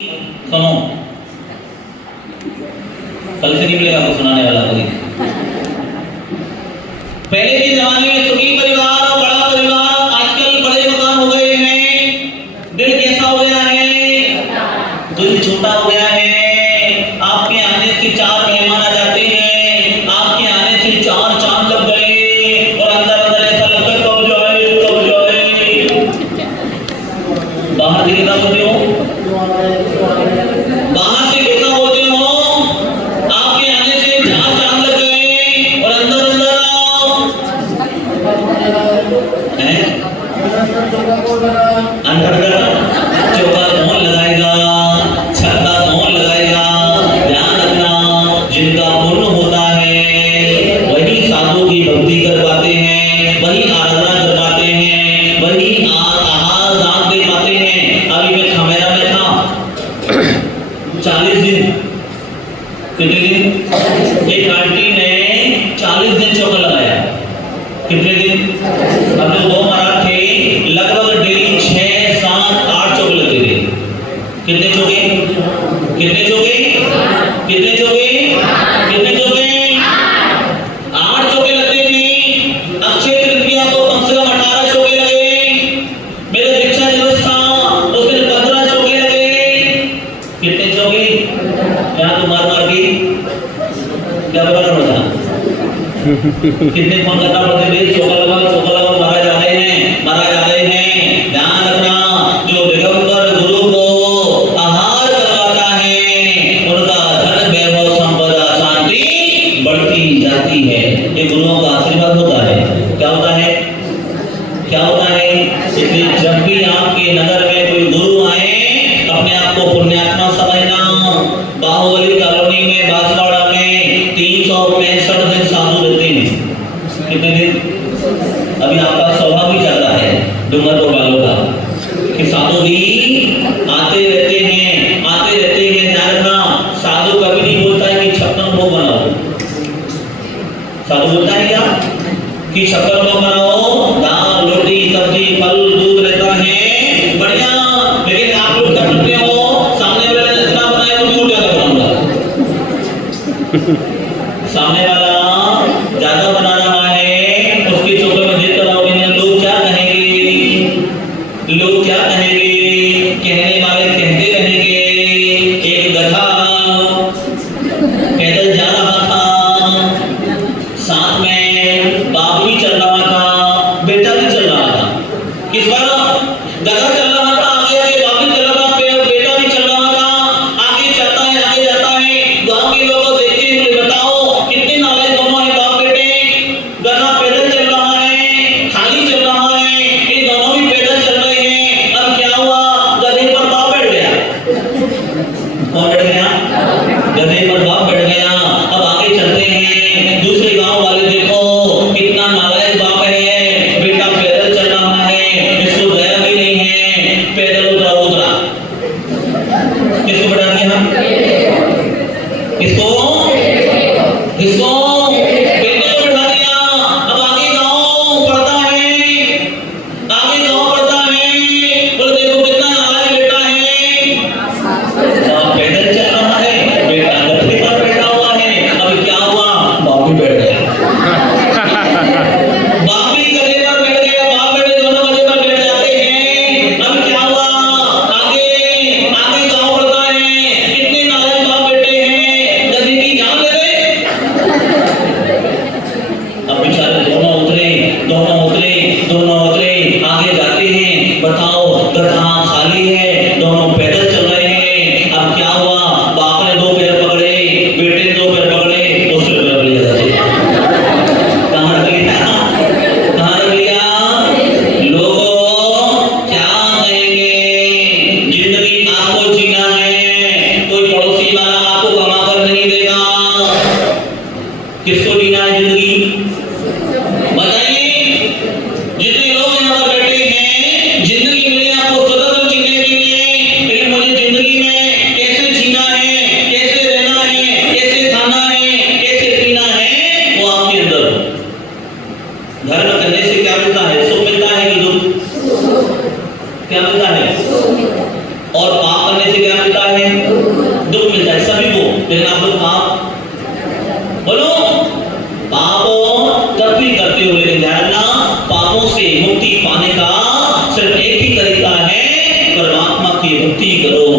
सुनो, कल से निकलेगा वो सुनाने वाला कभी। पहले के जमाने में सुखी परिवार और बड़ा परिवार, आजकल बड़े मकान हो गए हैं। दिल कैसा हो गया है? दिल छोटा हो गया है। आपके आने से 4 मेहमान आ जाते हैं, आपके आने से 4 चांद लग गए और अंदर अंदर ऐसा लगता है कब जाए कब जाए। बाहर से कैसा बोलते हो? बाहर से कैसा बोलते हो? आपके आने से 4 चांद लग गए और अंदर अंदर चौका कौन लगाएगा, छक्का कौन लगाएगा? ध्यान रखना, जिनका पुण्य होता है वही साधु की भक्ति कर पाते हैं, वही आराधना कर पाते हैं, वही आहार दान दे पाते हैं। अभी मैं खमेरा में था 40 दिन। कितने दिन? एक आंटी ने 40 दिन चौका लगाया। कितने दिन? हमने 2 महाराज थे, लगभग डेली 6, 7, 8 चौके लगते थे। कितने चौके? कितने चौके? कितने चौके? कितने चौके? 8 चौके लगते थे। अक्षय तृतीया को कम से कम 18 चौके लगे। मेरे दीक्षा दिवस था उस दिन 15 चौके लगे। कितने चौके? यहाँ तो मार मार के क्या बना होता? कितने फोन करना पड़ते थे? चौका लगाओ, मारा जा रहे हैं, मारा जा रहे हैं। ध्यान रखना, जो दिगंबर गुरु को आहार करवाता है उनका धन वैभव संपदा शांति बढ़ती जाती है। ये गुरुओं का आशीर्वाद होता है। क्या होता है? क्या होता है? इसलिए जब भी आपके नगर में कोई गुरु आए, अपने आप को पुण्यात्मा समझना। बाहुबली कॉलोनी में, बांसवाड़ा में 365 दिन साधु रहते हैं। कितने दिन? अभी आपका स्वभाव भी चल रहा है डूंगरपुर वालों का कि साधु भी आते रहते हैं, आते रहते हैं। ध्यान रखना, साधु कभी नहीं बोलता है कि 56 भोग बनाओ। साधु बोलता है क्या कि 56 भोग बनाओ, दाल रोटी सब्जी फल दूध रहता है बढ़िया। लेकिन आप लोग क्या करते हो? सामने वाला जितना बनाए तो और ज्यादा बनाऊंगा। सामने वाला ज्यादा बना रहा है, उसके चौके में देख कर आओगे, लोग क्या कहेंगे? लोग क्या कहेंगे? कहने वाले कहते रहेंगे। एक गधा पैदल जा रहा था, साथ में बाप भी चल रहा था, बेटा भी चल रहा था। किस बार? गधा चल रहा था, आगे आगे बाप भी चल रहा था, बेटा भी चल रहा था। आगे चलता है, आगे जाता है। गांव के लोग को देखते हैं, मुझे बताओ कितने नालायक दोनों है बाप बेटे। गधा पैदल चल रहा है, खाली चल रहा है, ये दोनों भी पैदल चल रहे हैं। अब क्या हुआ? गधे पर बाप बैठ गया। कौन बैठ गया? गधे पर बाप बैठ गया। अब आगे चलते हैं, दूसरे गांव वाले देखो कितना नालायक बाप है, बेटा पैदल चल रहा है, इसको दया भी नहीं है, पैदल उतरा। किसको बैठा दिया? किसको? किसको? बेटे को बैठा दिया। अब आगे गांव पड़ता है, आगे गांव पड़ता है। बोले देखो कितना नालायक बेटा है, पैदल चल रहा है, बेटा गधे पर बैठा हुआ है। अब क्या हुआ? बाप भी बैठ गया। बाप भी गधे पर बैठ गया, बाप बेटे दोनों गधे पर बैठ जाते हैं। अब क्या हुआ? आगे आगे गांव पड़ता है, कितने नालायक बाप बेटे हैं, गधे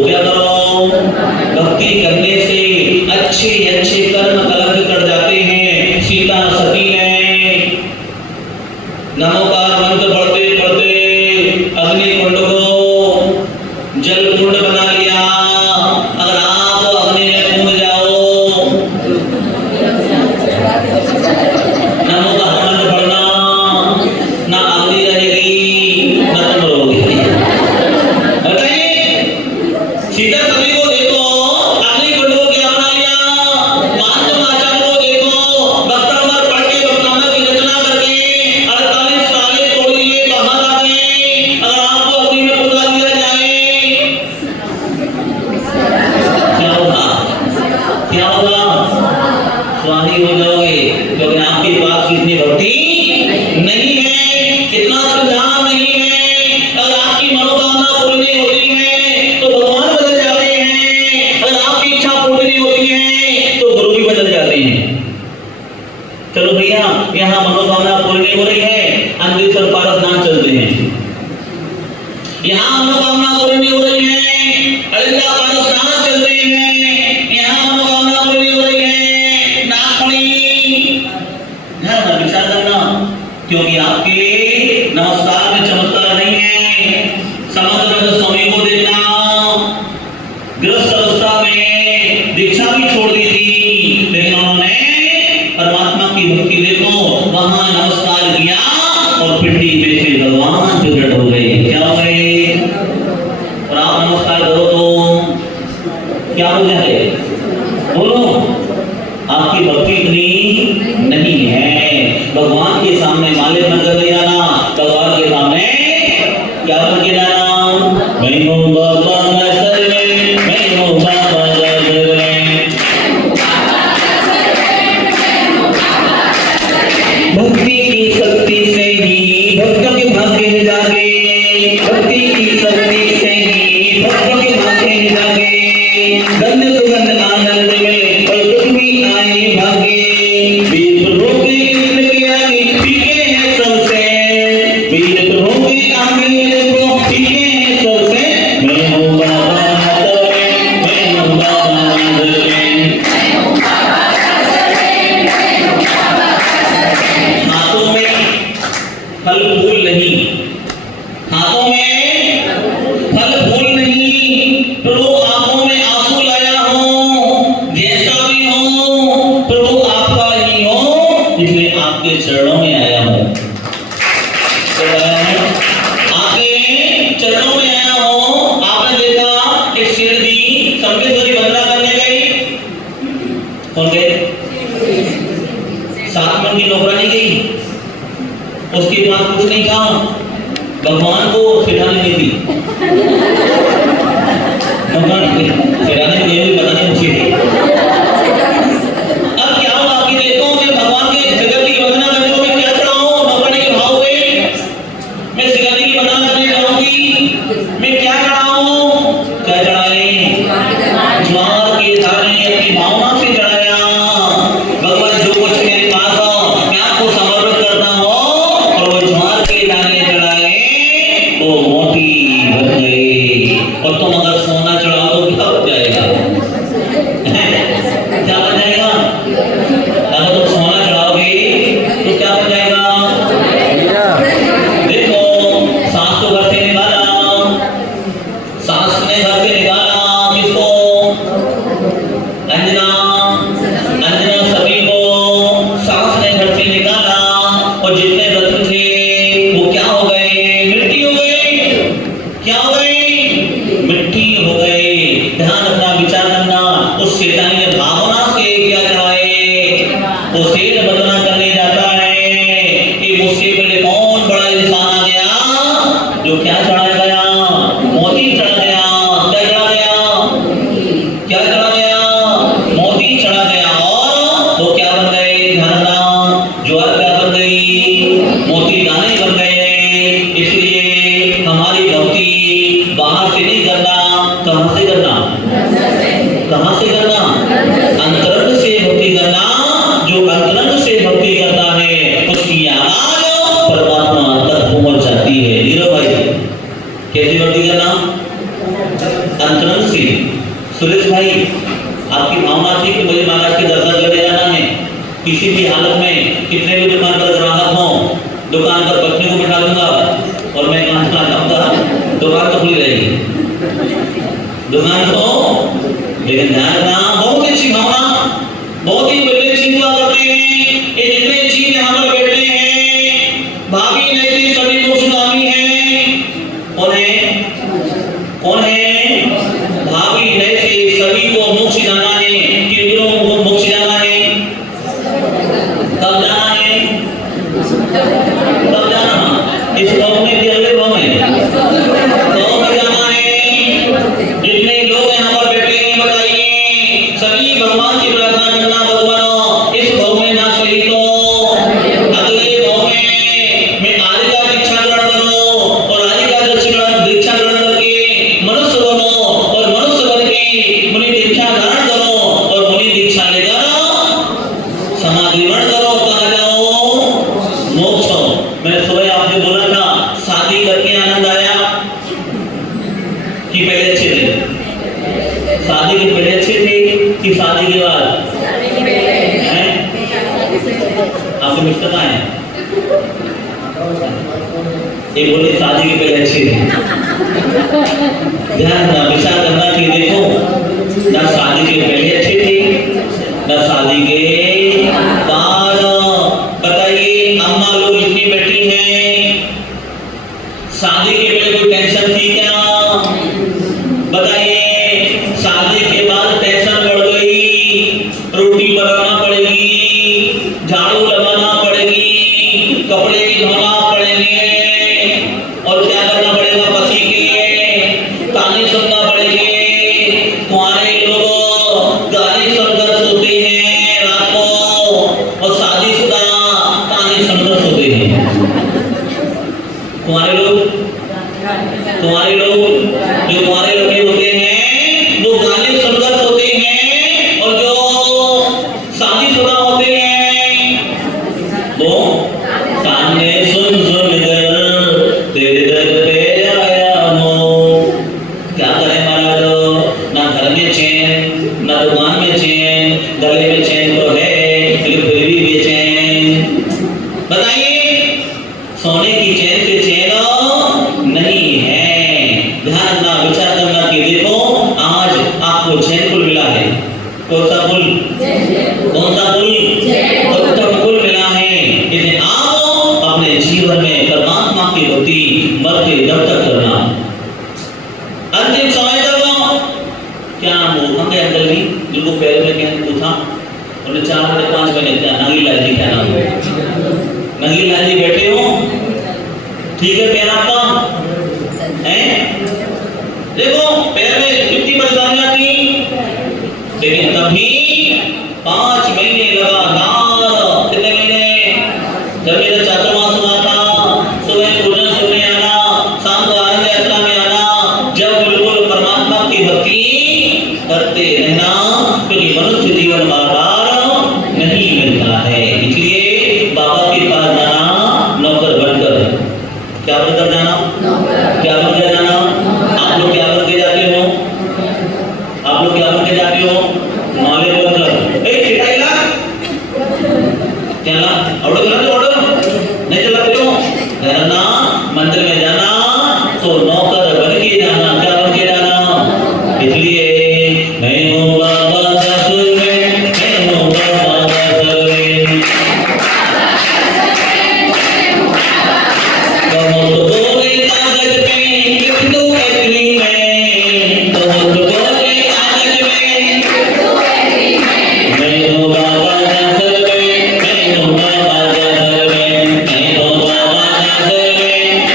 क्या करो? भक्ति करने से अच्छे अच्छे कर्म कलंक कर जाते हैं। सीता सती ने नमोकार मंत्र पढ़ते पढ़ते अग्नि कुंड को जल कुंड बना लिया। अगर आप अग्नि में कूद जाओ, नमोकार मंत्र पढ़ना, ना अग्नि रहेगी ना तुम रहोगे। बताइए, सीता सती को देखो, अग्नि कुंड को क्या बना लिया। मार्कंडाचार्य को देखो, वक्तामृत पढ़ के वक्तामृत की रचना करके 48 साले तोड़ लिए, बाहर आ गए। अगर आपको अग्नि में कूदा दिया जाए, क्या होगा? क्या होगा? स्वाही हो जाओगे, क्योंकि आपके पास कितनी भक्ति नहीं है, कितना श्रद्धा नहीं है। अगर आपकी मनोकामना पूरी नहीं होती है तो भगवान बदल जाते हैं। अगर आपकी इच्छा पूरी नहीं होती है तो गुरु भी बदल जाते हैं। चलो भैया, यहाँ मनोकामना पूरी नहीं हो रही है, अंधेश्वर पारसनाथ चलते हैं। यहाँ मनोकामना पूरी नहीं हो रही है, अयोध्या पारसनाथ चलते हैं। यहाँ मनोकामना पूरी नहीं हो रही है, नागफणी। ध्यान में विचार करना, क्योंकि आपके नमस्कार में चमत्कार नहीं है। समग्र स्वामी को देखना, गृहस्थ अवस्था में दीक्षा भी छोड़ दी थी, लेकिन उन्होंने परमात्मा की भक्ति देखो, वहां नमस्कार किया और पिंडी में से भगवान प्रकट हो गए। क्या हो गए? और आप नमस्कार करो तो क्या हो जाए? बोलो, आपकी भक्ति इतनी नहीं है। भगवान के सामने माले बनकर नहीं आना, भगवान के सामने क्या बन के जाना? मैं हूँ बाबा नसरे, मैं हूँ बाबा नसरे। भक्ति की शक्ति से ही भक्त के भाग्य जागे, भक्ति की शक्ति से ही भक्त के भाग्य जागे। गंध सुगंध आनंद में पृथ्वी आए भागे, वीर प्रभु के कृष्ण के आगे फीके हैं सबसे, वीर प्रभु के आगे देखो फीके हैं सबसे। मैं हूँ बाबा नसरे, मैं हूँ बाबा नसरे। हाथों में फल फूल नहीं, हाथों में फल फूल नहीं, प्रभु आंखों में आंसू लाया हो, जैसा भी हो प्रभु आपका ही हो, इसलिए आपके चरणों में आया हो। आपके चरणों में आया हो। आपने देखा कि शिरडी संकेश्वरी वंदना करने गई, कौन गए? 7 मन की नौकरानी गई, उसके पास कुछ नहीं था, भगवान को खिलाने नहीं थी। नौकरानी खिलाने में ये भी पता नहीं मुझे। अब क्या हुआ कि देखो कि भगवान के जगत की वंदना करने को मैं क्या चढ़ाऊं? नौकरानी के भाव हुए, मैं जगत की वंदना करने जाऊंगी, मैं क्या चढ़ाऊं? क्या चढ़ाए? ज्वार के दाने अपनी भावना से चढ़ाया। भगवान जो कुछ मेरे पास हो मैं आपको समर्पित करता हूँ, और वो ज्वार के दाने चढ़ाए वो मोती बन गई। और तुम अगर सोना चढ़ाओ तो क्या बन जाएगा? क्या बन जाएगा? अगर तुम सोना चढ़ाओगे तो क्या बन जाएगा? देखो, सास तो घर से निकाला, सास ने घर से निकाला किसको? अंजना। से सुरेश भाई आपकी भावना थी कि मुझे महाराज के दरबार ले जाना है, किसी भी हालत में कितने भी दुकान पर ग्राहक हो, दुकान पर पत्नी को बिठा दूंगा और मैं कहाँ जाऊंगा, दुकान तो खुली रहेगी, दुकान तो। लेकिन ध्यान रखना, बहुत अच्छी भावना, बहुत ही बड़े चीज हुआ करते हैं ये जितने चीज यहाँ पर बैठे हैं, भाभी नहीं सभी मोक्षगामी हैं। कौन है, कौन है? भाभी नहीं से सभी को मोक्ष जाना है। किन को मोक्ष जाना है? कब जाना है? कब जाना? इस गाँव में भी अगले गाँव में गाँव में जाना है। जितने लोग यहाँ पर बैठे हैं बताइए, सभी भगवान की प्रार्थना करना, भगवान इस गाँव में ना सही तो अगले गाँव में मैं आदि का दीक्षा ग्रहण करूं और आदि का दीक्षा ग्रहण करके मनुष्य बनो और मनुष्य बन के मुनि दीक्षा धारण करो और मुनि दीक्षा लेकर समाधि ग्रहण करो, कहाँ जाओ? मोक्ष। मैंने सुबह आपने बोला था शादी करके आनंद आया कि पहले अच्छे थे? शादी के पहले अच्छे थे कि शादी के बाद? आपको मिलता कहाँ है? ये बोले शादी के पहले अच्छे थे। ध्यान रखना, विचार करना कि देखो ना शादी के पहले अच्छे थे ना शादी के बाद। बताइए अम्मा लोग इतनी बैठी हैं, शादी के पहले कोई टेंशन थी क्या? बताइए शादी के बाद टेंशन बढ़ गई, रोटी बनाना पड़ेगी, झाड़ू लगाना पड़ेगी, कपड़े धोना पड़ेंगे और क्या करना पड़ेगा? पति के ताने सुनना पड़ेंगे। तुम्हारे लोग गाने सुनकर सोते हैं रात को और शादीशुदा ताने सुनकर सोते हैं। तुम्हारे लोग जो तुम्हारे लड़के होते हैं वो गाने सुनकर सोते हैं और जो शादीशुदा होते हैं वो ताने सुन सुन कर तेरे दर पे आया हूँ। क्या करें महाराज, ना घर में चैन ना दुकान में चैन, गले में चैन तो है लेकिन फिर भी बेचैन। बताइए सोने की चैन से चैन नहीं है। ध्यान रखना, विचार करना कि देखो आज आपको चैन कुल मिला है। कौन सा कुल? कौन सा कुल? उत्तम कुल मिला है। इसे आओ अपने जीवन में परमात्मा की भक्ति मरते दम तक करना। अंतिम समय तक क्या नाम वो हम अंकल जी जिनको पैर में क्या था, उन्हें 4 महीने 5 महीने क्या नंगी लाल जी, क्या नाम है? नंगी लाल जी बैठे हो, ठीक है पैर आपका है? देखो पैर में कितनी परेशानियां थी, लेकिन तभी 5 महीने लगातार, कितने महीने? जब मेरा चातुर्मास हुआ था, सुबह भोजन सुनने आना, शाम को आनंद यात्रा में आना, जब बिल्कुल परमात्मा की भक्ति करते रहना, क्योंकि मनुष्य जीवन बार-बार नहीं मिलता है। इसलिए बाबा के पास जाना नौकर बनकर। क्या बनकर जाना? क्या बनकर जाना? आप लोग क्या बन के जाते हो? आप लोग क्या बन के जाते हो? माले बनकर। ए चिटाइला चला ऑर्डर करा तो ऑर्डर नहीं चला तो करना। मंदिर में जाना तो नौकर बन के जाना। क्या बन के जाना? इसलिए मैं हूँ बाबा का सर्वेंट, मैं हूँ बाबा का सर्वेंट। बहुत बोले कागज पे लिख दो एग्रीमेंट, बहुत बोले कागज में मैं हूँ बाबा का सर्वेंट, मैं हूँ बाबा का सर्वेंट, मैं हूँ बाबा का सर्वेंट।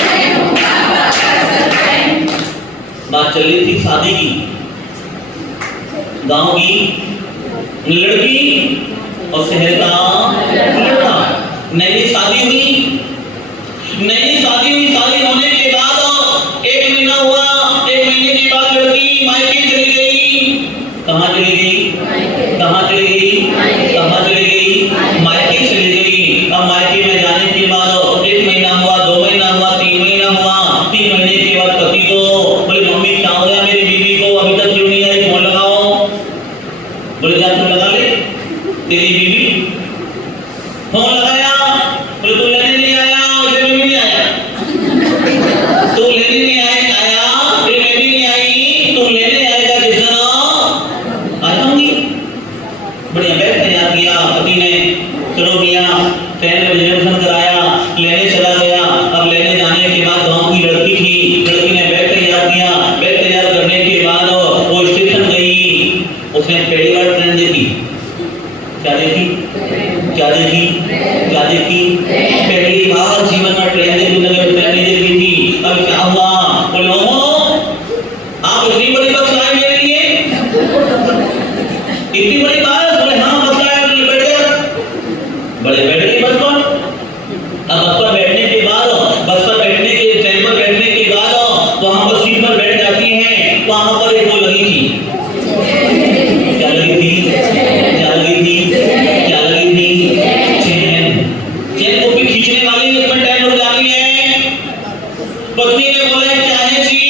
बात चल रही थी शादी की, गांव की लड़की और शहर का लड़का। नई शादी हुई, शादी होने के बाद 1 महीना हुआ, 1 महीने के बाद लड़की मायके चली गई। कहाँ चली गई? कहाँ चली गई? कहाँ चली गई? मायके चली गई। अब मायके में जाने के बाद 1 महीना हुआ, 2 महीना हुआ, 3 महीना हुआ। 3 महीने के बाद पति को बोले मम्मी क्या हो गया मेरी बीवी को, अभी तक क्यों नहीं तेरी बीवी फोन लगाया, बोले तू लेने नहीं आया, तेरी बीवी नहीं आया, तू लेने नहीं आया, तेरी बीवी नहीं आई, तू लेने आएगा जिस दिन आ जाऊंगी। बढ़िया बैग तैयार किया पति ने, चलो भैया ट्रेन में रिजर्वेशन कराया, लेने चला गया। अब लेने जाने के बाद गांव की लड़की थी, लड़की ने बैग तैयार किया, बैग तैयार करने के बाद वो स्टेशन गई, उसने पहली बार ट्रेन देखी। क्या देखी? क्या देखी? क्या देखी? पहली बार जीवन में ट्रेन देखी, ट्रेन नहीं देखी थी। अब क्या हुआ? बोलो आप इतनी बड़ी बस लाए मेरे लिए, इतनी बड़ी बात? बोले हाँ बस लाए, बैठ गया। बड़े बैठ गई बस पर। अब बस पर बैठने के बाद, बस पर बैठने के, ट्रेन पर बैठने के बाद वहां पर सीट पर बैठ जाती हैं, वहां पर एक वो लगी थी। क्या लगी थी? क्या लगी थी? क्या लगी थी? चैन। चैन को भी खींचने वाली उसमें टाइम रुक जाती है। पत्नी ने बोला क्या है जी?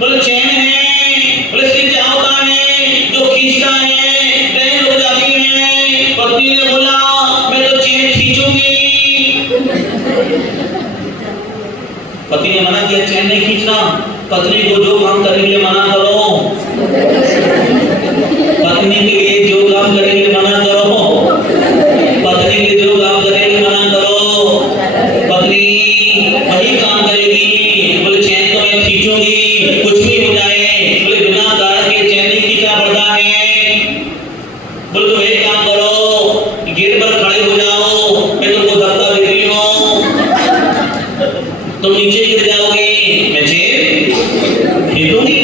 बोले चैन है। बोले इससे क्या होता है? जो खींचता है ट्रेन रुक जाती है। पत्नी ने बोला मैं तो चैन खींचूंगी। पति ने मना किया चैन नहीं खींचना। पत्नी को जो काम करने के लिए मना करो, पत्नी के लिए जो काम करने के लिए मना करो, पत्नी के लिए जो काम करने के लिए मना करो, पत्नी वही काम करेगी। बोले चैन तो मैं खींचूंगी, कुछ भी हो जाए। बोले बिना कारण के चैन नहीं खींचना पड़ता है। बोले तो एक काम करो, गेट पर खड़े हो जाओ, मैं तुमको धक्का देती हूँ, तुम नीचे गिर जाओगे, मैं चैन खींचूंगी।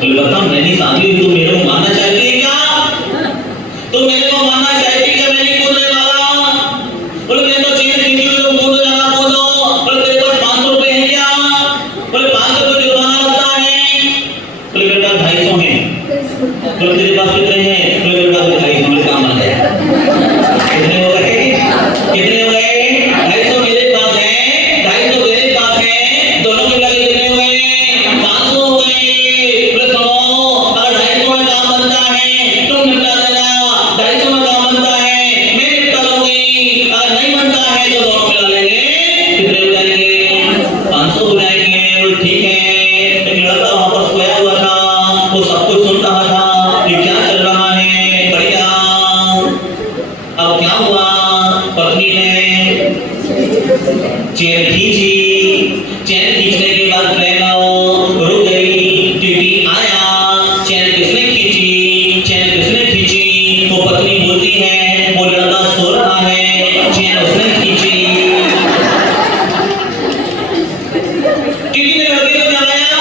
बोले बताओ मैं नहीं शादी हुई, तुम मेरे को मानना चाहती है क्या? तुम मेरे को मानना चाहती है क्या? मैं नहीं कूदने वाला। बोले मैं तो चैन खींची हूँ, तुम कूदो जाना कूदो। बोले तेरे पास 500 रुपए है क्या? बोले 500 रुपए जुर्माना लगता है। बोले मेरे पास 250 है। बोले तेरे पास कितने हैं? बोले मेरे पास 250। बोले काम बन गया। कितने हो गए? कितने हो गए? 250 मेरे पास है, 250 तेरे पास है, दोनों मिला के कितने हो गए? 500 हो गए। बोले सुनो, अगर 250 में काम बनता है तुम निपटा देना, 250 में काम बनता है मैं निपटा लूंगी, अगर नहीं बनता है तो दोनों मिला लेंगे। कितने हो जाएंगे? 500 हो जाएंगे। बोले ठीक है। एक लड़का वहां पर सोया हुआ था, वो सब कुछ सुन रहा था कि क्या चल रहा है। बढ़िया। अब क्या हुआ? पत्नी ने चैन खींची, चैन खींचने के बाद ट्रेन रुक गई, टीटी आया। चैन किसने खींची? चैन किसने खींची? वो पत्नी बोलती है वो लड़का सो रहा है, चैन उसने खींची। टीटी ने लड़के को जगाया,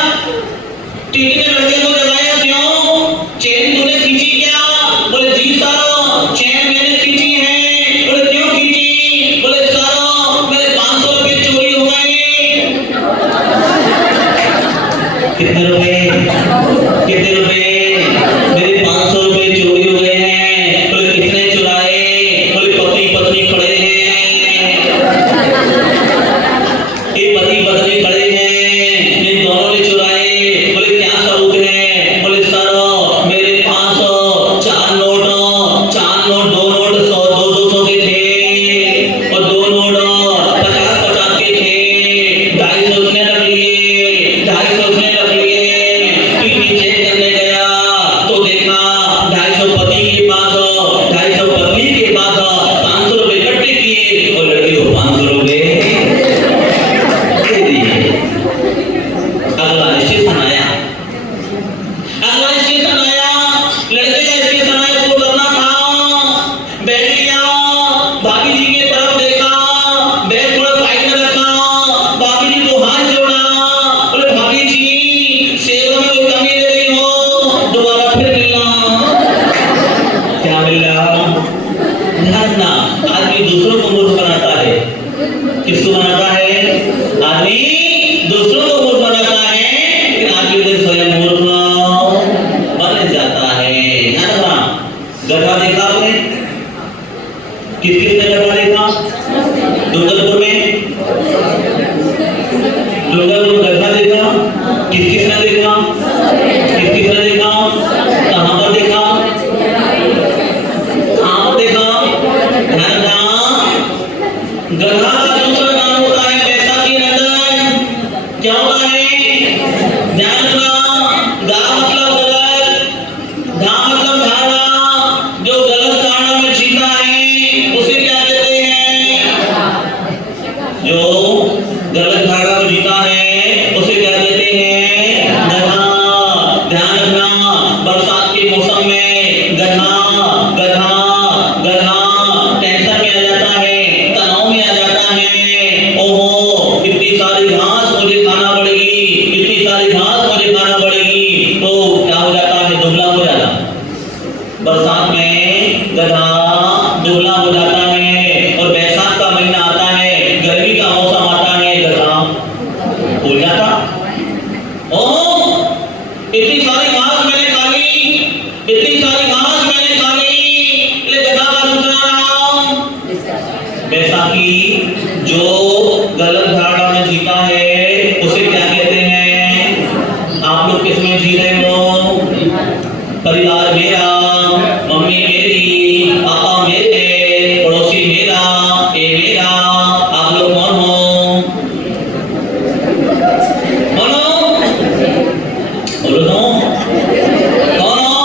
टीटी ने लड़के को जगाया क्यों? चैन तूने खींची क्या? बोले जी सर चैन मैंने खींची है। बोले क्यों खींची? बोले सर मेरे 500 रुपए चोरी हो गए। कितने रुपए? कितने रुपए? मेरे 500 रुपए चोरी हो गए हैं। बोले किसने चुराए? बोले पति पत्नी खड़े हैं, ये पति पत्नी खड़े हैं, इन दोनों ने चुराए। बोले क्या सबूत है? बोले सर मेरे पास 4 नोट, 2 नोट 100, 200 के थे और 2 नोट 50 के थे। 250 उसने रख लिए, 250 उसने रख लिए। टीटी चेक करने गया तो देखा 250 पति के पास, 250 पत्नी के पास, 500 रुपए इकट्ठे किए और लड़की को 500 रुपए दे दिए। अगला स्टेशन आया, अगला स्टेशन आया, लड़के का स्टेशन आया, उसको करना था। बैठ लिया, भाभी जी के तरफ देखा, बैग थोड़ा साइड में रखा, भाभी जी को हाथ जोड़ा। बोले भाभी जी सेवा में कोई कमी रह गई हो, दोबारा फिर मिलना। क्या मिल रहा? ध्यान ना, आदमी दूसरों को मूर्ख बनाता है। किसको बनाता है? आदमी दूसरों को मूर्ख बनाता है, लेकिन आदमी खुद स्वयं मूर्ख बन जाता है। ध्यान रखना। गधा देखा आपने? किस किसने गधा देखा? डूंगरपुर में, डूंगरपुर में गधा देखा? किस किसने देखा? किस किसने देखा? कहाँ पर देखा? कहाँ बरसात के मौसम में गधा गधा गधा टेंशन में आ जाता है, तनाव में आ जाता है। ओहो, इतनी सारी घास मुझे खाना पड़ेगी, इतनी सारी घास मुझे खाना पड़ेगी, तो क्या हो जाता है, दुबला हो जाता। बरसात में गधा दुबला हो जाता है। और बैसाख का महीना आता है, गर्मी का मौसम आता है, गधा हो जाता। ओह, इतनी सारी घास मैंने खा ली, इतनी सारी घास मैंने खा ली, ले गधा का दूसरा नाम बैसाखी। जो गलत धारणा में जीता है उसे क्या कहते हैं? आप लोग किसमें जी रहे हो? परिवार मेरा, मम्मी मेरी, पापा मेरे, पड़ोसी मेरा, ये मेरा। आप लोग कौन हो? कौन हो? बोलो तो, कौन हो?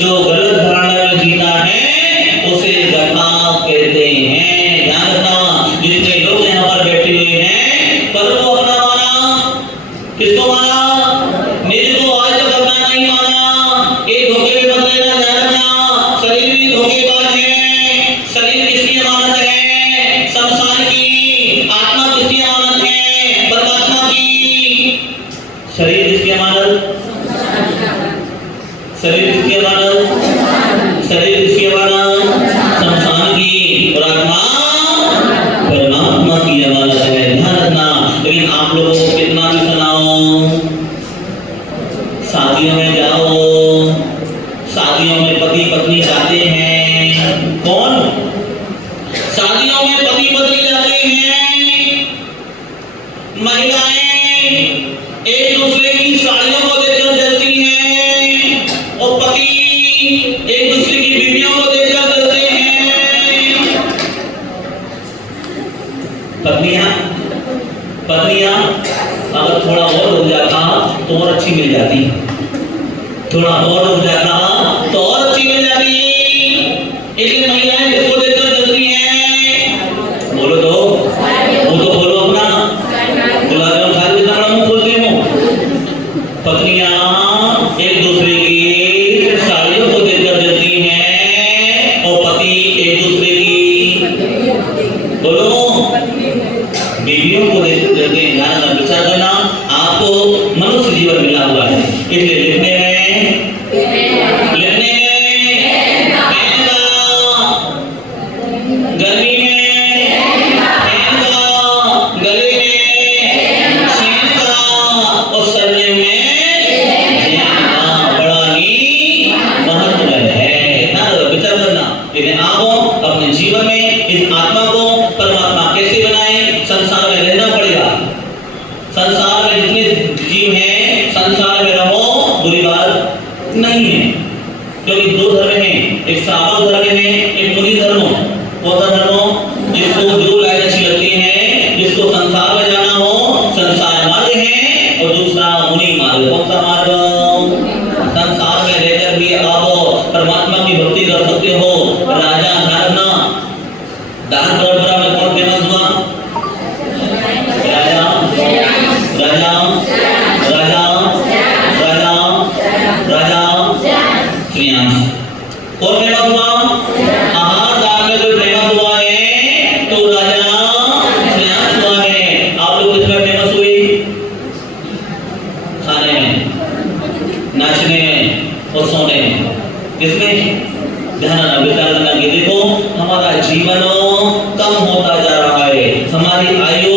जो गलत धारणा में जीता है उसे गधा कहते हैं। ध्यान रखना, जितने लोग यहाँ पर बैठे हुए हैं, कल को अपना माना, किसको माना? निज को आज तक अपना नहीं माना। एक धोखे में मत लेना, ध्यान रखना। शरीर भी धोखेबाज है। शरीर किसकी अमानत है? संसार की। आत्मा किसकी अमानत है? परमात्मा की। शरीर किसकी अमानत? शरीर किसकी अमानत? शरीर किसकी अमानत? संसार की। और आत्मा परमात्मा की अमानत है, ध्यान रखना। लेकिन आप लोगों को कितना भी सुनाओ, शादियों में जाओ, शादियों में पति पत्नी जाते हैं। कौन? शादियों में पति पत्नी जाते हैं। महिलाएं एक दूसरे की साड़ियों को देखकर जलती हैं और पति एक दूसरे की बीवियों को देखकर जलते हैं। पत्नियां अगर थोड़ा और हो जाता तो और अच्छी मिल जाती, थोड़ा और हो जाता तो और अच्छी मिल जाती। लेकिन महिलाएं किसको देखकर जलती हैं? बोलो तो, वो तो बोलो अपना। गुलाब जामुन खा के इतना बड़ा मुंह खोलते हो। पत्नियां एक दूसरे की साड़ियों को देखकर जलती हैं और पति एक दूसरे की, बोलो, बीवियों को देखकर जलते हैं। ध्यान रखना, विचार करना। आपको मनुष्य जीवन मिला हुआ है, इसलिए लिखने में गर्मी में फैन का, गले में सीन का और सर्दियों में फैन का बड़ा ही महत्व है। ना विचार करना। लेकिन आप अपने जीवन में इस आत्मा को परमात्मा कैसे बनाए? संसार में रहना पड़ेगा। संसार में जितने जीव हैं, संसार में रहो, बुरी बात नहीं है। क्योंकि दो धर्म हैं, एक श्रावक धर्म है, एक मुनि धर्म। कौन सा धर्म? जिसको जो लाइन अच्छी लगती है, जिसको संसार में जाना हो, संसार मार्ग है, और दूसरा मुनि मार्ग। कौन सा मार्ग? संसार में रहकर भी आप परमात्मा की भक्ति कर सकते हो। राजा धर्म, दान परंपरा में कौन फेमस हुआ? राजा राजा राजा राजा राजा श्रीयांश। कौन फेमस हुआ? आहार दान में जो फेमस हुआ है तो राजा श्रीयांश हुआ है। आप लोग किसमें फेमस हुए? खाने में, नाचने में और सोने में। किसमें? ध्यान रखना, विचार करना कि देखो हमारा जीवन कम होता जा रहा है, हमारी आयु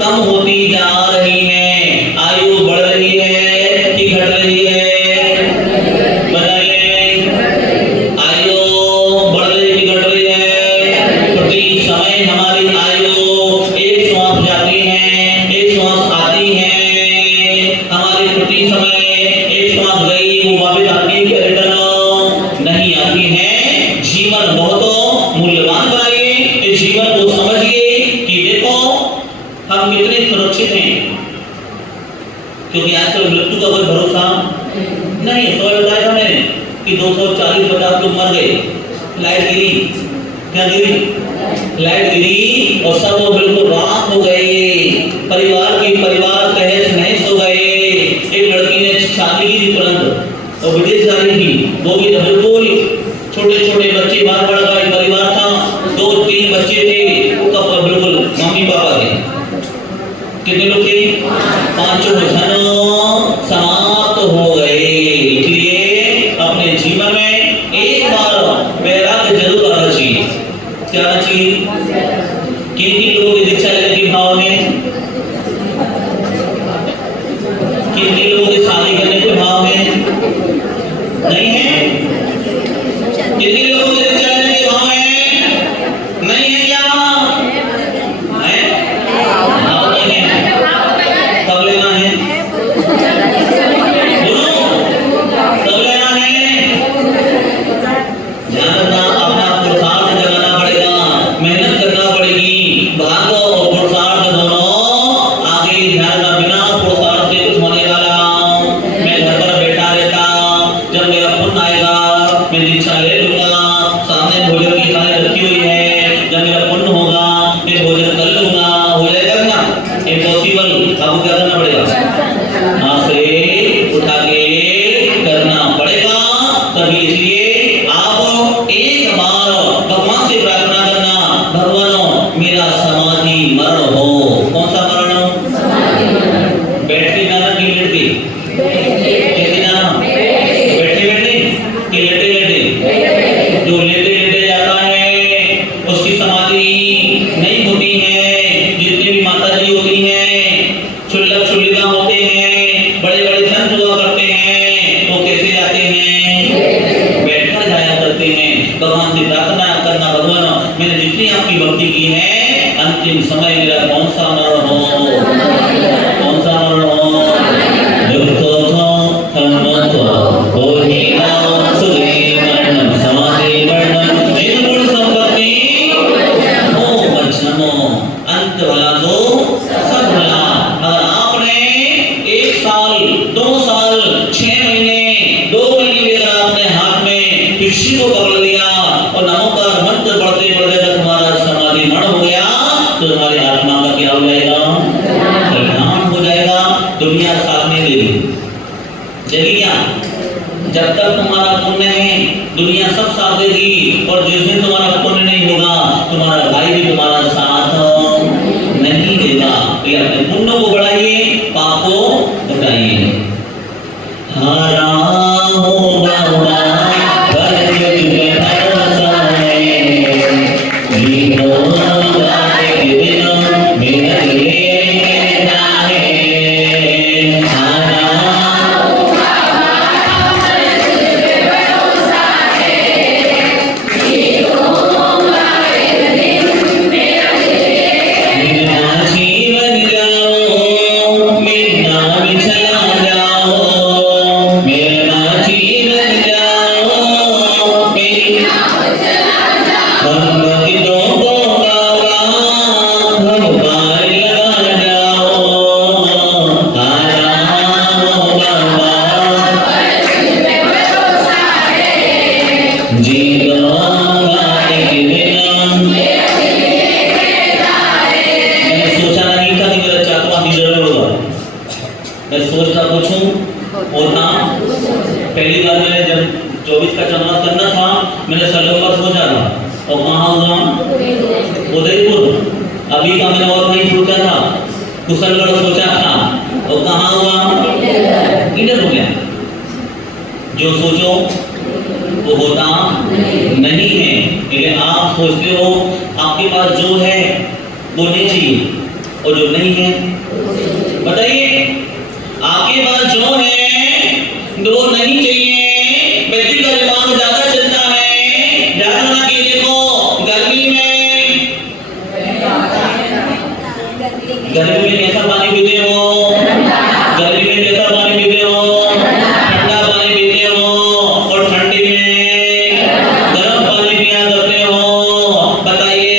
कम होती जा रही है। आयु बढ़ रही है कि घट रही है? बताइए, आयु बढ़ रही है कि घट रही है? प्रति समय हमारी आयु एक श्वास जाती है, एक श्वास आती है। हमारी प्रति समय एक श्वास गई, वो वापस आती है कि रिटर्न नहीं आती है। जीवन बहुत मूल्यवान बनाइए, इस जीवन को समझिए कि देखो हम कितने सुरक्षित हैं। क्योंकि आजकल मृत्यु का कोई भरोसा नहीं। तो बताया था मैंने कि 240-50 लोग मर गए, लाइट गिरी। क्या गिरी? लाइट गिरी और सब बिल्कुल राख हो गए। परिवार तहस नहस हो गए। एक लड़की ने शादी की थी तुरंत, और विदेश जा रही थी, वो भी बिल्कुल छोटे छोटे बच्चे, बार बड़ा का परिवार था, 2-3 बच्चे थे, तो बिल्कुल मम्मी पापा थे। कितने लोग थे? 5 जन समाप्त हो गए। इसलिए अपने जीवन में एक बार वैराग्य जरूर आना चाहिए। क्या आना चाहिए? किन लोगों की दीक्षा लेने के भाव में, किन लोगों की शादी करने के भाव में नहीं है? किन लोगों की दीक्षा लेने के भाव में नहीं है? क्या है? हाँ, नहीं है। कब लेना है? कब लेना है? ध्यान रखना, अपना पुरुषार्थ जगाना पड़ेगा, मेहनत करना पड़ेगी। भाग्य और पुरुषार्थ दोनों आगे। ध्यान रखना, बिना पुरुषार्थ से कुछ होने वाला मैं घर पर बैठा रहता, जब मेरा पुण्य आएगा मैं दीक्षा ले लूंगा, सामने भोजन की थाली रखी हुई है, जब मेरा पुण्य होगा मैं भोजन कर लूंगा, हो जाएगा ना? इम्पॉसिबल। आपको क्या करना पड़ेगा? हाथ से उठा के करना पड़ेगा। तभी इसलिए आप एक बार भगवान से प्रार्थना करना, भगवान मेरा समाधि मरण हो। कौन सा मरण? बैठ के जाना कि लेट के? कैसे जाना? बैठे बैठे कि लेटे लेटे? जो लेटे लेटे जाता है उसकी समाधि नहीं होती है। जितनी भी माता जी होती हैं, क्षुल्लक क्षुल्लिका होते हैं, बड़े बड़े संत हुआ करते हैं, वो कैसे जाते हैं? बैठकर जाया करते हैं। भगवान से प्रार्थना करना, भगवान मैंने जितनी आपकी भक्ति की है, अंतिम समय मेरा कौन सा मरण हो? कौन सा मरण हो? दुख को हम को होई ना सुरे मरणम समाधि मरणम निर्गुण संपत्ति हो बचनो अंत भला दो सब भला। अगर आपने 1 साल, 2 साल, 6 महीने, 2 महीने भी अगर आपने हाथ में किसी को पकड़ लिया और नमोकार मंत्र पढ़ते पढ़ते जब तुम्हारा समाधि मरण हो गया, तो तुम्हारी आत्मा का क्या हो जाएगा? कल्याण हो जाएगा। दुनिया साथ नहीं देगी, देगी क्या? जब तक तुम्हारा पुण्य है दुनिया सब साथ देगी, और जिस दिन तुम्हारा पुण्य नहीं होगा तुम्हारा भाई भी तुम्हारा साथ नहीं देगा। तो अपने पुण्य को बढ़ाइए, पाप को घटाइए। हारा हो बाबा पर तुझे भरोसा है, जीनो गाने के बिना मेरा लिए कहना है। हारा हो बाबा पर तुझे भरोसा है, जीनो गाने के बिना मेरा लिए जीवन जाओ, मेरा भी चला जाओ, मेरा जीवन जाओ, मेरा चला जाओ। हम गीतों को गावा, हम पार लगा जाओ। हारा हो बाबा पर तुझे भरोसा है, जीवन गाने के बिना मेरा लिए कहता है। मैंने सोचा नहीं था कि मेरा चाकू आदमी जरूर होगा। मैं सोचता कुछ हूँ होता। पहली बार मैंने जब 24 का चुनाव करना था, मैंने सलोवर सोचा था, और कहाँ हुआ? उदयपुर। अभी का मैंने और नहीं सोचा था, कुशलगढ़ सोचा था, और कहाँ हुआ? इधर हो गया। जो सोचो वो होता नहीं है। लेकिन आप सोचते हो आपके पास जो है वो नहीं चाहिए, और जो नहीं है बताइए, आपके पास जो है वो नहीं चाहिए। व्यक्ति का दिमाग ज्यादा चलता है। ध्यान कि देखो गर्मी में कैसा पानी पीते हो? गर्मी में कैसा पानी पीते हो? ठंडा पानी पीते हो, और ठंडी में गर्म पानी पिया करते हो। बताइए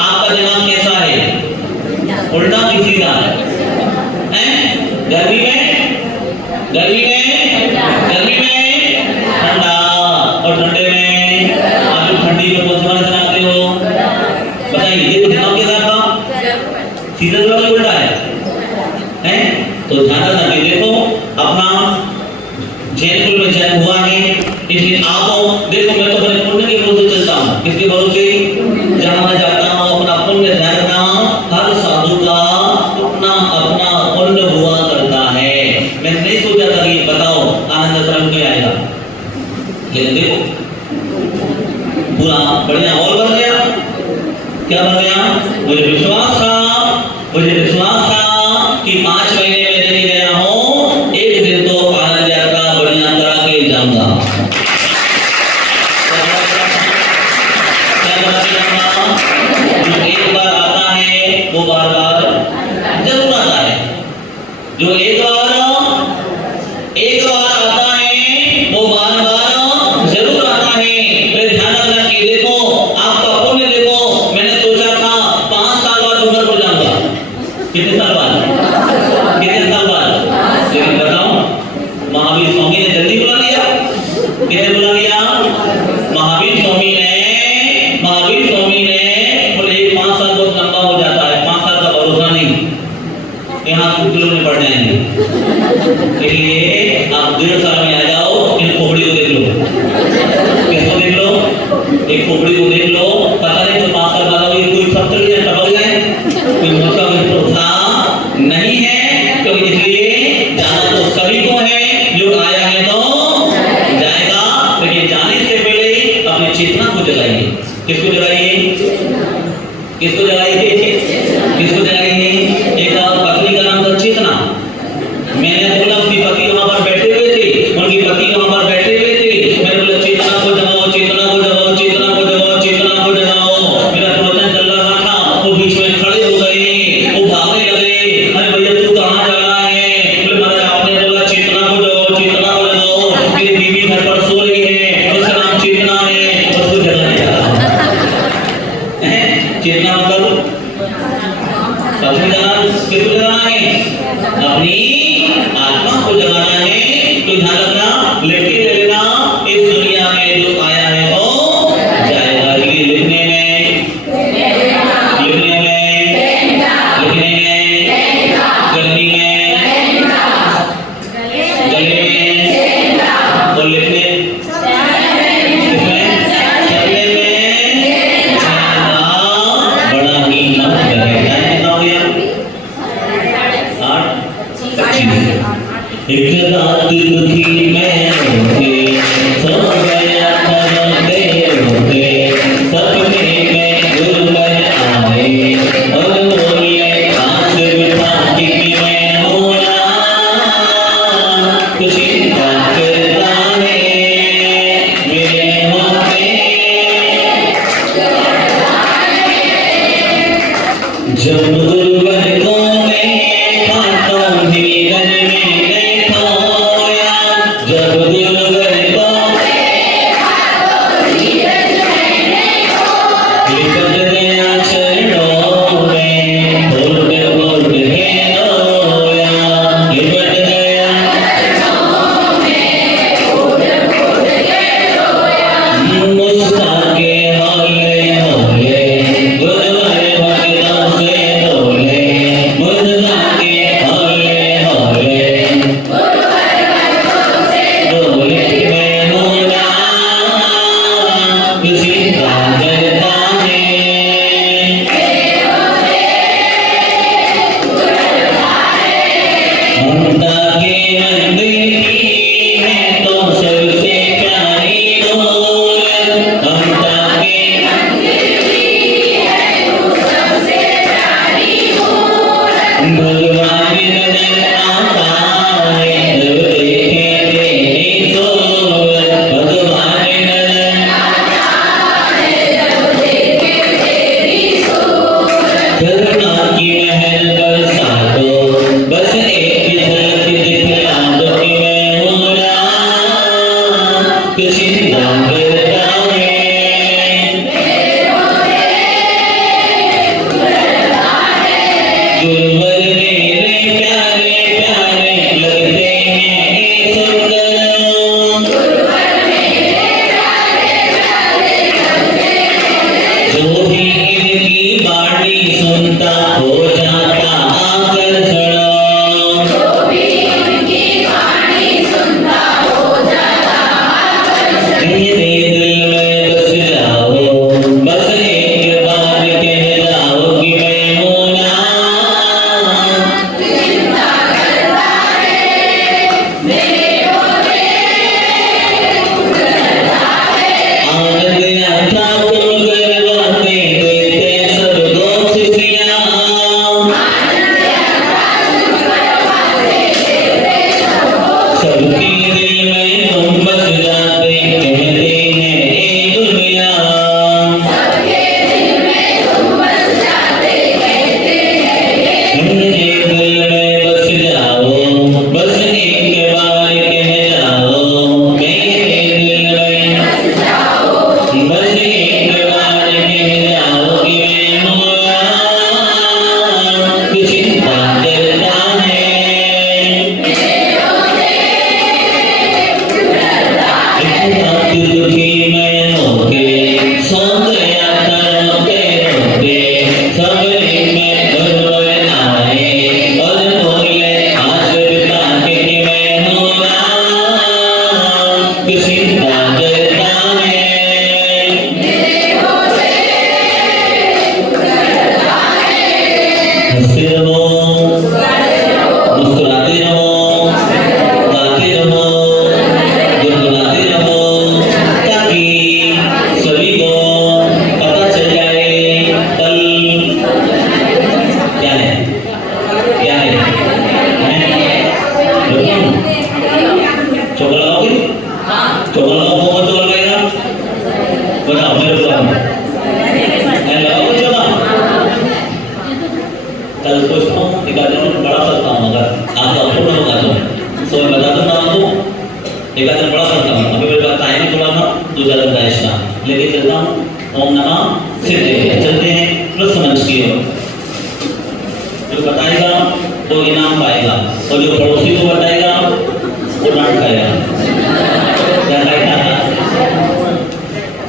आपका दिमाग कैसा है? उल्टा कि सीधा है? गर्मी में है। इसलिए आप देखो, मैं तो अपने पुण्य के भरोसे चलता हूँ। किसके भरोसे? जहाँ मैं जाता हूँ अपना पुण्य ध्यान रखना। हर साधु का अपना अपना पुण्य हुआ करता है। मैं नहीं सोचा था कि बताओ आनंद आश्रम नहीं आएगा, लेकिन देखो पूरा बढ़िया हॉल बन गया। क्या बन गया? मुझे विश्वास था कि 5 महीने में नहीं गया हूँ, एक दिन तो आनंद यात्रा बढ़िया करा के जाऊंगा। जो एक बार आता है वो बार बार जरूर आता है। जो एक बार आता है वो बार बार जरूर आता है। मेरे ध्यान रखना कि देखो आपका पुण्य देखो, मैंने सोचा था 5 साल बाद उम्र हो जाऊंगा। कितने साल बाद? लेकिन बताओ महावीर स्वामी ने जल्दी बुला लिया। किसने बुला लिया? महावीर स्वामी ने बोले 5 साल बहुत लंबा हो जाता है, 5 साल का भरोसा नहीं, यहाँ किलो में पड़ जाएंगे। इसलिए आप 1.5 साल में आ जाओ। इन खोपड़ी को देख लो। किसको देख लो? एक खोपड़ी को देख लो। पता नहीं तो 5 साल बाद कोई सब चल जाए, टपक जाए, कोई मुझका भरोसा नहीं है। तो इसलिए जाना तो सभी को है, जो आया है तो जाएगा। लेकिन जाने से पहले अपनी चेतना को जगाइए। किसको जगाइए? किसको जगाइए? किसको जगाइए? एक पत्नी का नाम था चेतना। मैंने बोला उसकी पति वहां पर बैठे हुए थे, उनकी पति वहां पर बैठे हुए थे। मैंने बोला चेतना को जगाओ, चेतना को जगाओ, चेतना को जगाओ, चेतना को जगाओ। मेरा प्रवचन चल रहा था, वो बीच में खड़े हो गए, वो भागने लगे। अरे भैया तू कहाँ जा रहा है? बोले महाराज आपने बोला चेतना को जगाओ, चेतना को जगाओ। मेरी बीवी घर पर सो रही है, उसका नाम चेतना है, उसको जगाने जा रहा है। चेतना मतलब अपनी जाना, किसको जगाना है? अपनी आत्मा को जगाना है। तो ध्यान रखना, लिख के लेना, इस दुनिया में जो आया है वो जाएगा। लिखने में, गलनी में, गले में और लिखने बड़ा ही नम करेगा। एक रात दुखी मैं होके सो गया था रोते रोते, सपने में गुरुवर आए और बोले हाथ बिठा के मैं बोला कुछ चिंता करता है मेरे होते। जब गुरुवर को मैं खाता धीरज में नहीं खोया, जब गुरुवर को लिपट गया चरणों में, बोल बोल के रोया, लिपट गया मुस्का के हौले हौले गुरुवर भक्तों से बोले, मुस्का के हौले हौले बोले मैं होना किसी का करता है। ममता के मंदिर की है तो सबसे प्यारी डोर, ममता के भगवान नजर आता है जब देखे तेरी सूरत, भगवान नजर करुणा की महल बरसा दो, बस एक झलक दिखला दो कि मैं हूँ राम, कुछ चिंता करता है। गुरुवर मेरे प्यारे प्यारे लगते हैं ये सुंदर, जो भी इनकी वाणी सुनता हो जाता आकर्षण। चौदह लगाओ, कौन चौदह लगाएगा? बताओ मेरे को लगाओ चौदह। कल सोचता हूँ एक आदमी बड़ा सकता हूँ, अगर आप अपूर्ण होगा तो मैं बता दूंगा आपको, एक आदमी बड़ा सकता हूँ। अभी मेरे पास टाइम थोड़ा था, दूसरा दिन का एक्स्ट्रा लेके चलता हूँ। ओम नमः शिवाय। चलते हैं प्लस मंच की ओर। जो बताएगा वो इनाम पाएगा, और जो पड़ोसी को बताएगा वो डांट खाएगा।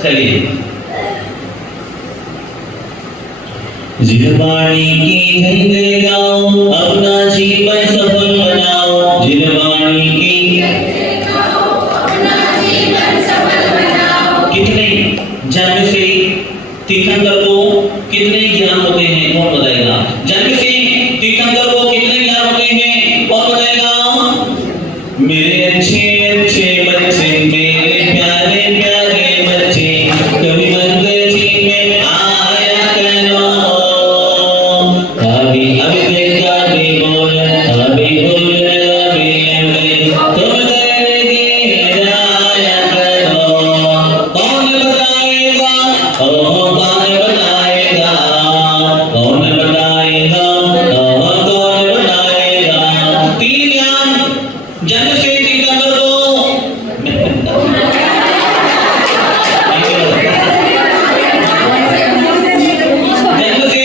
चलिए, जिनवाणी की जय गाओ, अपना जीवन सफल बनाओ। जिनवाणी की कितने जन्म से तीर्थंकर को कितने ज्ञान होते हैं, कौन बताएगा? जन्म से तीर्थंकर को कितने ज्ञान होते हैं, कौन बताएगा? मेरे अच्छे अच्छे बच्चे, मेरे प्यारे प्यारे बच्चे, कभी मंदिर जी में आया करो। अभी अभी देखा भी बोल, अभी बोल अभी तुम करके जाया करो। कौन बताएगा? कौन बताएगा? कौन बताएगा? कौन बताएगा? तीन ज्ञान जन्म से तीर्थंकर को जन्म से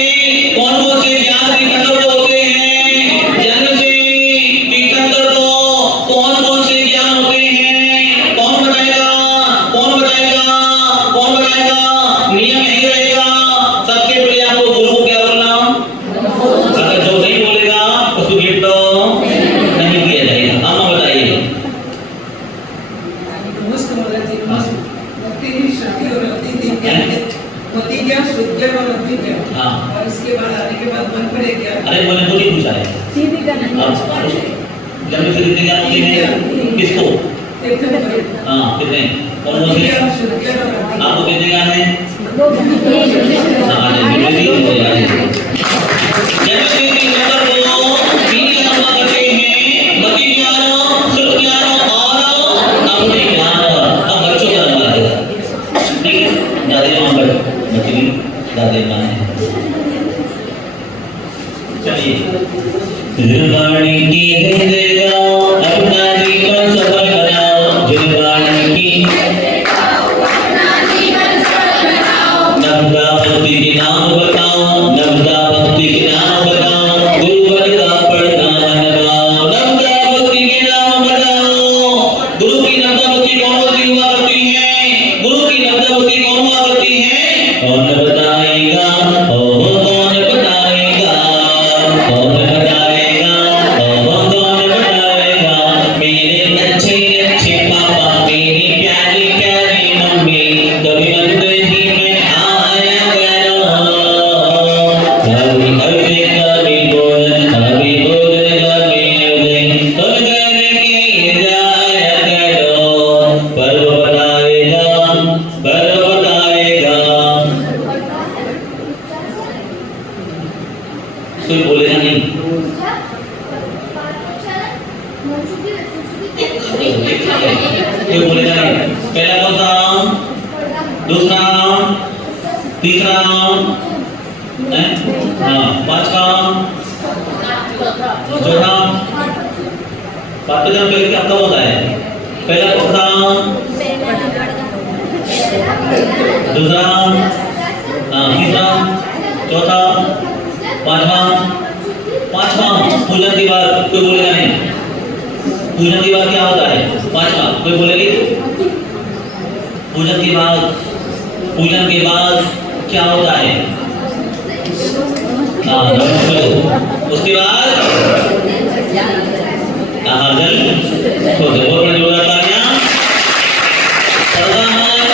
कौन से ज्ञान तीर्थंकर को होते हैं? जन्म से तीर्थंकर को कौन से ज्ञान होते हैं? कौन बताएगा? कौन बताएगा? कौन बताएगा? नियम यही रहेगा, सबके पहले आपको गुरु को क्या बोलना? अगर जो नहीं बोलेगा उसको गिफ्ट नहीं दिया जाएगा। आप बताइए। हाँ, और इसके बाद आने के बाद मन पड़े क्या? अरे मैंने तो नहीं पूछा है। जन्म से कितने ज्ञान होते हैं? किसको? हाँ, कितने? कौन से? आपको कितने ज्ञान है? हाँ, जन्म से तीर्थंकर को तीन ज्ञान करते हैं, मति ज्ञान, सुख ज्ञान और अपने ज्ञान। अब बच्चों का नंबर है, ठीक है? दादी माँ बच्ची दादी माँ है। चलिए, जिनवाणी की जय गाओ, अपना जीवन सफल बनाओ। जिनवाणी की नवदा भक्ति के नाम बताओ, नवदा भक्ति के नाम बताओ। गुरुवर का प्रदान गाओ, नवदा भक्ति के नाम बताओ। गुरु की नवदा भक्ति कौन होती हुआ करती है? गुरु की नवदा भक्ति कौन हुआ करती है? कौन बताएगा? कौन बताएगा? कौन बताएगा? कौन बताएगा? मेरे अच्छे अच्छे पापा, मेरी प्यारी प्यारी मम्मी, कभी मंदिर ही में आया करो। कभी कभी बोल, कभी बोल कभी तुम करके जाया करो। पर्व बताएगा, पर्व बताएगा। कोई बोलेगा नहीं? कोई बोलेगा नहीं? पहला कौन सा नाम? दूसरा नाम? तीसरा नाम? हाँ, पांचवा? चौथा? पांचवा जन्म पहले क्या होता है? पहला कौन सा? दूसरा? हाँ, तीसरा? चौथा? पांचवा? पांचवा पूजन के बाद कोई बोलेगा नहीं? पूजन के बाद क्या होता है? पांचवा कोई बोलेगी? पूजन के बाद क्या होता है? हाँ, उसके बाद जल बहुत जोरदार तालियां। प्रदान,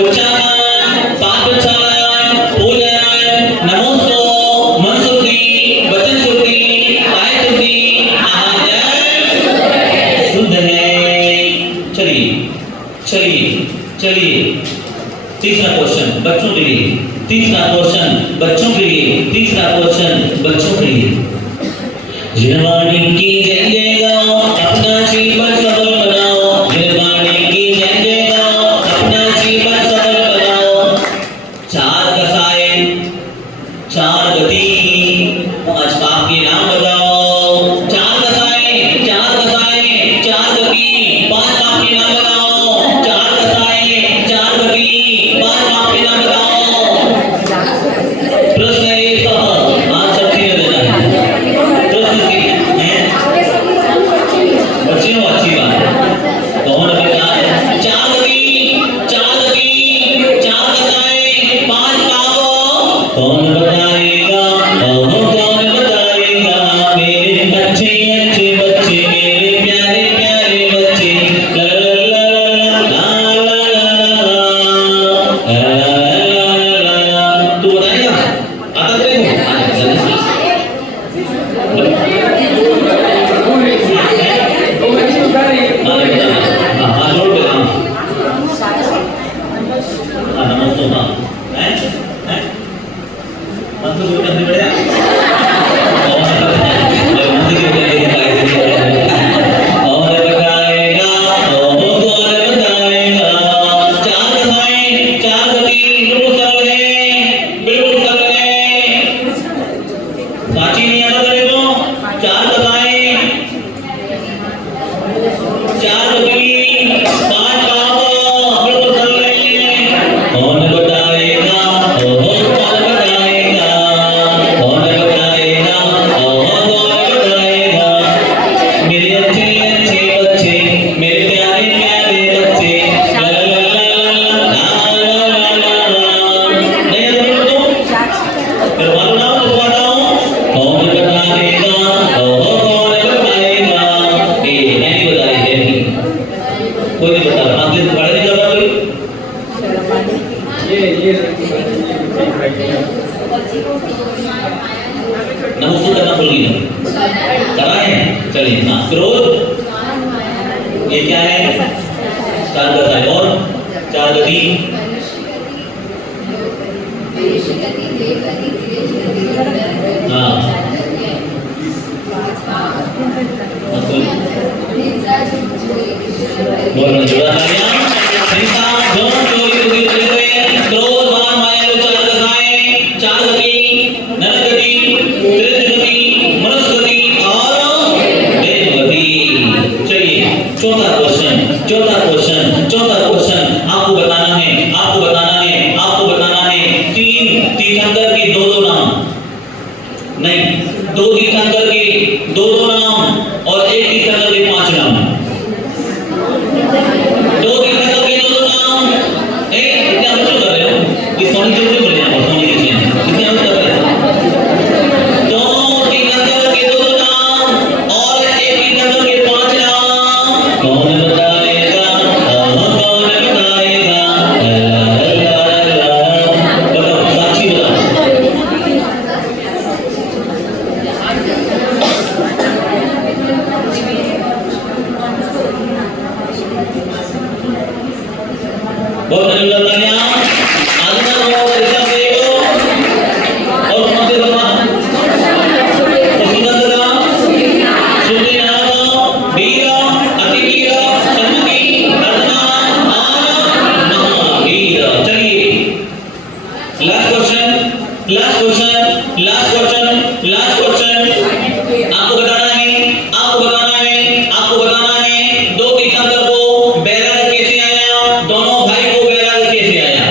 उच्चारण, पाप उच्चारण, पूजन, नमोस्तु, मन शुद्धि, वचन शुद्धि, काय शुद्धि, आहार शुद्ध है। चलिए तीसरा क्वेश्चन बच्चों के लिए, तीसरा क्वेश्चन बच्चों के लिए। जिनवाणी की जय जय गाओ, अपना जीवन सफल बनाओ। जिनवाणी की जय जय नमस्ते करना भूल गई कराए। चलिए हाँ, क्रोध ये क्या है? चार गति और चार गति हाँ बोल जोड़ा तालियां। हिंसा जोर चोरी उदी चले हुए क्रोध मान माया जो चार गतियां चार गति नर गति त्रिज गति मनुष्य गति और देव गति। चलिए चौथा क्वेश्चन आपको बताना है तीन तीर्थंकर के दो नाम नहीं, दो तीर्थंकर के दो नाम और एक तीर्थंकर के 5 नाम। दो तीर्थंकर के दो नाम कितने आप कर रहे हो? इस सोनी जो बोल रहे हैं सोनी जी कितने आप कर रहे हैं? दो तीर्थंकर के दो नाम और एक तीर्थंकर के 5 नाम। कौन बताएगा? बताओ साक्षी बताओ। बहुत धन्यवाद तालियां। आदिना को परिचय देओ और कौन-से भगवान? सुंदरदा सुंदरिया वीर अतिवीर सन्मति अर्जुना और महावीर। चलिए लास्ट क्वेश्चन आपको बताना है दो तीर्थंकर को बैराग कैसे आया, दोनों भाई को बैराग कैसे आया?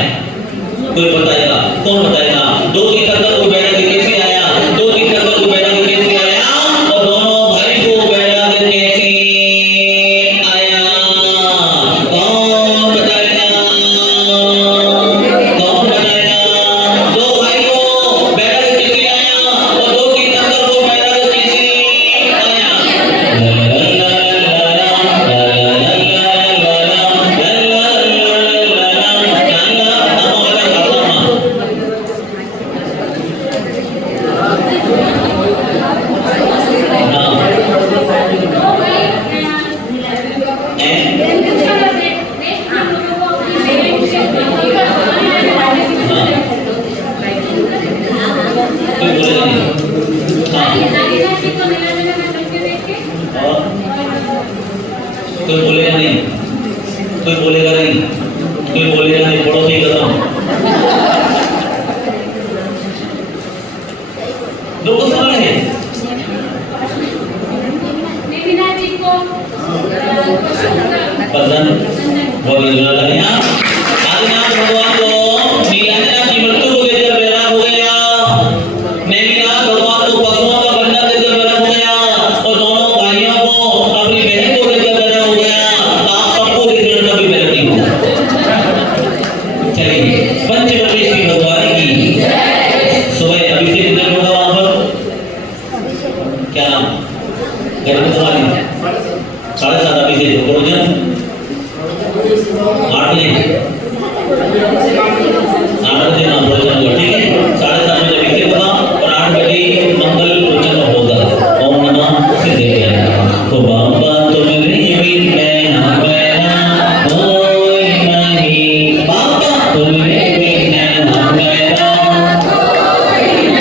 कोई बताएगा? कौन बताएगा? दो तीर्थंकर को बैराग कैसे आया और दोनों भाई को बैराग कैसे आया? कौन बताएगा? दो भाई को बैराग कैसे आया और दो तीर्थंकर को बैराग कैसे आया? कोई बोलेगा नहीं पड़ोसी खत्म। दो को सवाल है पसंद बोल रहे हैं। आदिनाथ भगवान को नीलांजना की मृत्यु को लेकर बैराग हो गया, नेमिनाथ भगवान को पशुओं का बंधन देकर बैराग हो गया और दोनों भाइयों को अपनी बहन को लेकर बैराग हो गया। आप सबको लेकर कभी बैराग नहीं होगा। चलिए पंचवटी भगवान की सुबह अभिषेक दिन होगा वहां पर क्या नाम गर्भ सवारी 7:30 अभिषेक करो जन 8 बजे